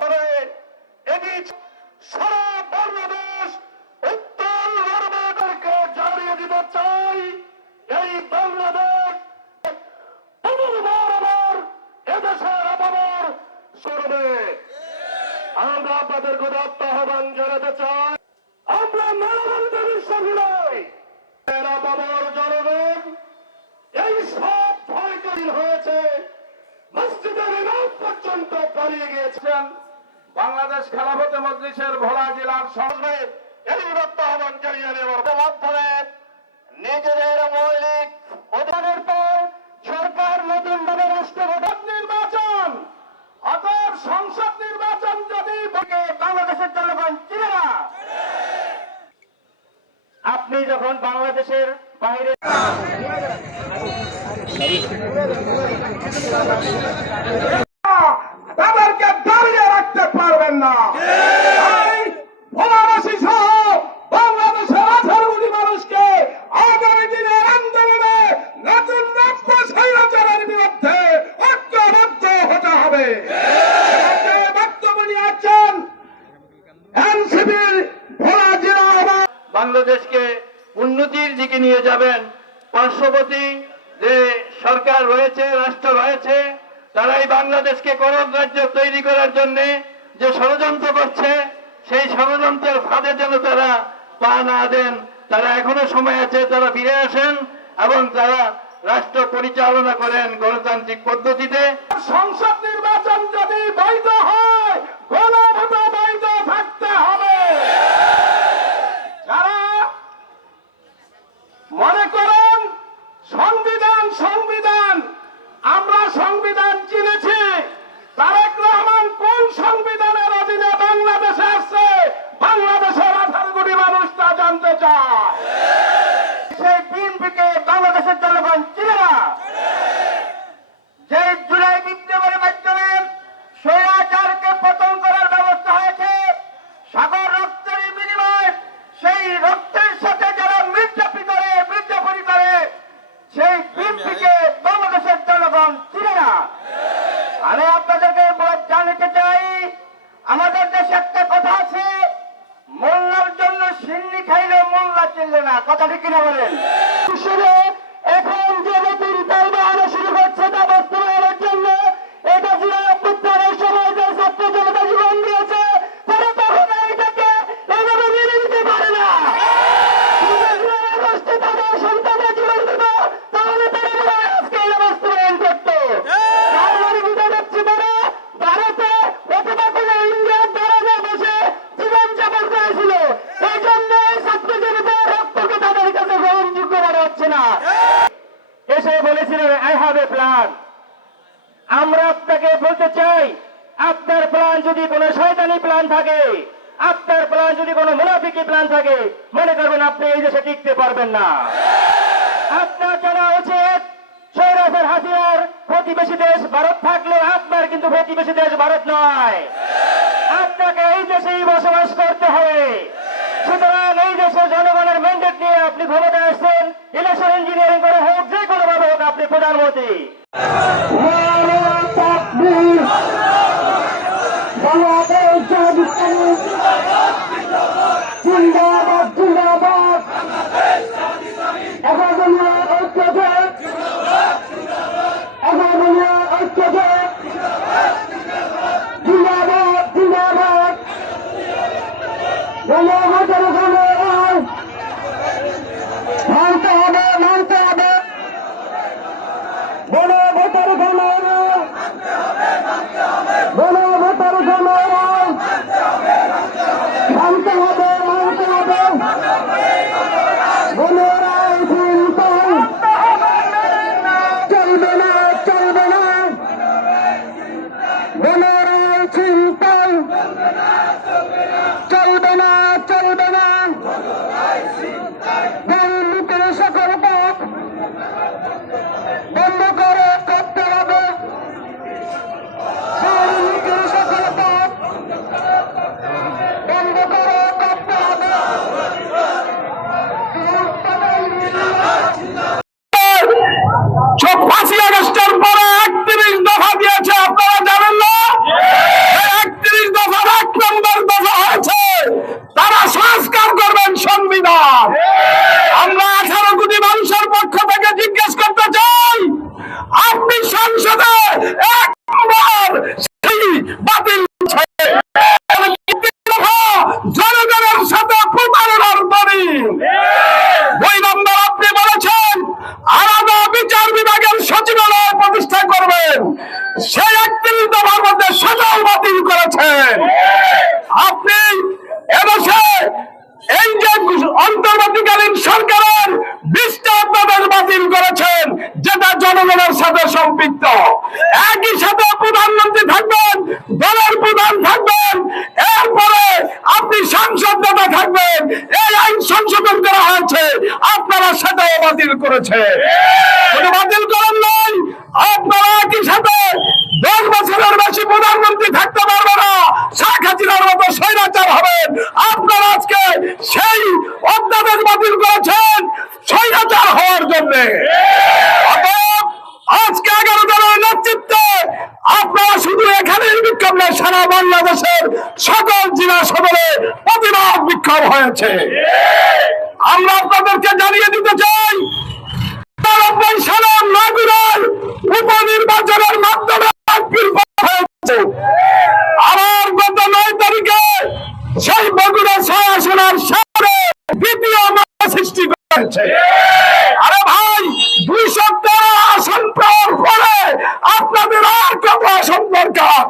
হবে এটি সারা বাংলাদেশ উত্তর গণতন্ত্রকে জানিয়ে দিতে চাই। এই বাংলাদেশ পুনর্বার আবার এদেশের আবার করবে। আমরা আপনাদের উদাত্ত আহ্বান জানাতে চাই, আমরা মানবতার সঙ্গে নই। বাবার জনগণ এই সব ভয়কারী হয়েছে, মসজিদের ইমাম পর্যন্ত পালিয়ে গিয়েছেন। বাংলাদেশ খেলাফতে মজলিসের ভোলা জেলার সঙ্গে এই উদাত্ত আহ্বান জানিয়ে নেওয়ার মাধ্যমে নিজেদের মৌলিক অধিকারের পর সরকার নতুন ভাবে রাষ্ট্রপতি নির্বাচন অতএব সংসদ নির্বাচন যদি বাংলাদেশের জনগণ চিনে না। আপনি যখন বাংলাদেশের বাইরে তাদেরকে দাঁড়িয়ে রাখতে পারবেন না। ভোলাবাসী সহ বাংলাদেশের 18 কোটি মানুষকে আগামী দিনের আন্দোলনে নতুন রাষ্ট্র স্বৈরাচারের বিরুদ্ধে ঐক্যবদ্ধ হতে হবে। বক্তব্য নিয়ে আছেন এনসিপির ভোলা জেলা বাংলাদেশকে উন্নতির দিকে নিয়ে যাবেন। পার্শ্ববর্তী যে সরকার রয়েছে, রাষ্ট্র রয়েছে, তারাই বাংলাদেশকে করণ রাজ্য তৈরি করার জন্য যে ষড়যন্ত্র করছে, সেই ষড়যন্ত্রের ফাঁদে যেন তারা পা না দেন। তারা এখনো সময় আছে, তারা ফিরে আসেন এবং তারা রাষ্ট্র পরিচালনা করেন গণতান্ত্রিক পদ্ধতিতে। সংসদ নির্বাচন যদি বৈধ হয়, গণভোট বৈধ থাকতে হবে। যারা মনে করেন সংবিধান সংবিধান, আমরা সংবিধান চিনেছি, তারেক রহমান কোন সংবিধানের অধীনে বাংলাদেশে আসছে, বাংলাদেশের 18 কোটি মানুষ তা জানতে চায়। সেই বিএনপিকে বাংলাদেশের জনগণ চিনে না। যে জুলাই বিপ্লবের মাধ্যমে স্বৈরাচারকে পতন করার ব্যবস্থা হয়েছে, সাগর রক্তের বিনিময়ে সেই রক্তের সাথে যারা মির্জাপুরি করে, সেই বিএনপিকে বাংলাদেশের জনগণ চিনে না। আমি আপনাদেরকে জানাতে চাই, আমাদের দেশে একটা কথা আছে, মোল্লার জন্য সিন্নি খাইলে মোল্লা চিনলে না। কথা ঠিক কিনা বলেন? এখন যে নতুন পরিবহন শুরু করছে তা বাস্তবায়নের জন্য এটা জুলাই অভ্যুত্থানের সময় যে ছাত্র জনতা জীবন দিয়েছে, তারা কখনো এটাকে এভাবে মেনে নিতে পারে না। তাদের সন্তানের জীবন দিত, তাহলে তারা মনে হয় আজকে এটা বাস্তবায়ন করত। তার মানে বুঝা যাচ্ছে তারা ভারতে অথবা কোনো ইন্ডিয়ার দ্বারা বসে জীবন যাপন করেছিল। এই জন্য ছাত্র জনতার রক্তকে তাদের কাছে গ্রহণযোগ্য মনে হচ্ছে না। এসে বলেছিলেন আই হ্যাভ এ প্ল্যান। আমরা আপনাকে বলতে চাই, আপনার প্ল্যান যদি কোনো শয়তানি প্ল্যান থাকে, আপনার প্ল্যান যদি কোনো মুনাফিকি প্ল্যান থাকে, মনে করবেন আপনি এই দেশে টিকতে পারবেন না। আপনার জানা উচিত, স্বৈরাচার হাসিনার প্রতিবেশী দেশ ভারত থাকলেও আপনার কিন্তু প্রতিবেশী দেশ ভারত নয়। আপনাকে এই দেশেই বসবাস করতে হবে। সুতরাং এই দেশের জনগণের ম্যান্ডেট নিয়ে আপনি ক্ষমতায় আসছেন, ইলেকশন ইঞ্জিনিয়ারিং করে হোক, যে কোনো ভাবে হোক, আপনি প্রধানমন্ত্রী। জিন্দাবাদ জিন্দাবাদ। মানতে হবে মানতে হবে, গণভোটের গণরায়, গণভোটের গণরায় মানতে হবে মানতে হবে। প্রধান থাকবেন, এরপরে আপনি সাংসদ নেতা থাকবেন। এই আইন সংশোধন করা হয়েছে, আপনারা সেটাও বাতিল করেছে। শুধু বাতিল করেন নাই, আপনারা একই সাথে 10 বছরের বেশি প্রধানমন্ত্রী থাকতে পারবে না, শেখ হাসিনার মতো স্বৈরাচার হবেন। আপনারা আজকে সেই অধ্যাদেশ বাতিল করেছেন স্বৈরাচার হওয়ার জন্য। আজকে 11 দলের নেতৃত্বে আপনারা শুধু এখানেই বিক্ষোভ নয়, সারা বাংলাদেশের সকল জেলা সদরে প্রতিবাদ বিক্ষোভ হয়েছে। আমরা আপনাদেরকে জানিয়ে দিতে চাই, ৯৯ সালের মাগুরার উপনির্বাচনের মাধ্যমে হয়েছে, আবার গত 9 তারিখে সেই বগুড়া 6 আসনের সামনে দ্বিতীয় মামলা সৃষ্টি করেছে। আরে ভাই, 213 আসন পাওয়ার পরে আপনাদের আর কত আসন দরকার?